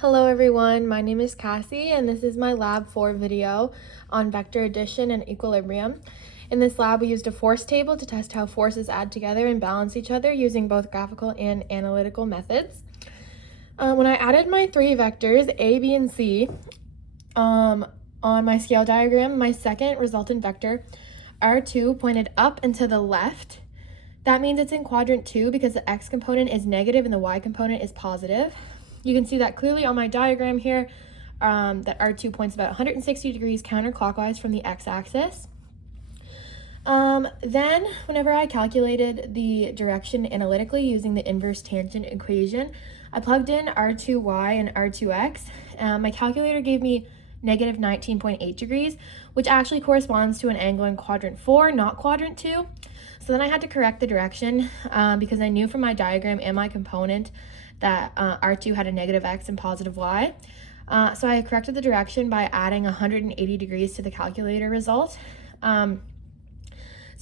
Hello everyone, my name is Cassie and this is my lab 4 video on vector addition and equilibrium. In this lab we used a force table to test how forces add together and balance each other using both graphical and analytical methods. When I added my three vectors A, B, and C on my scale diagram, my second resultant vector R2 pointed up and to the left. That means it's in quadrant 2 because the x component is negative and the y component is positive. You can see that clearly on my diagram here, that R2 points about 160 degrees counterclockwise from the x-axis. Then, whenever I calculated the direction analytically using the inverse tangent equation, I plugged in R2y and R2x. My calculator gave me negative 19.8 degrees, which actually corresponds to an angle in quadrant 4, not quadrant 2. So then I had to correct the direction because I knew from my diagram and my component that R2 had a negative x and positive y. So I corrected the direction by adding 180 degrees to the calculator result. So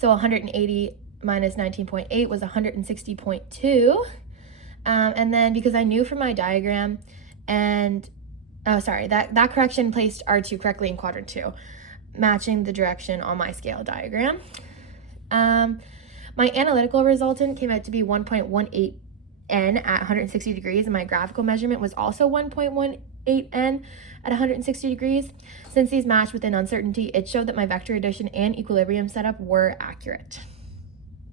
180 minus 19.8 was 160.2. And then because I knew from my diagram and, that correction placed R2 correctly in quadrant 2, matching the direction on my scale diagram. My analytical resultant came out to be 1.18 n at 160 degrees, and my graphical measurement was also 1.18 n at 160 degrees. Since these matched within uncertainty, it showed that my vector addition and equilibrium setup were accurate.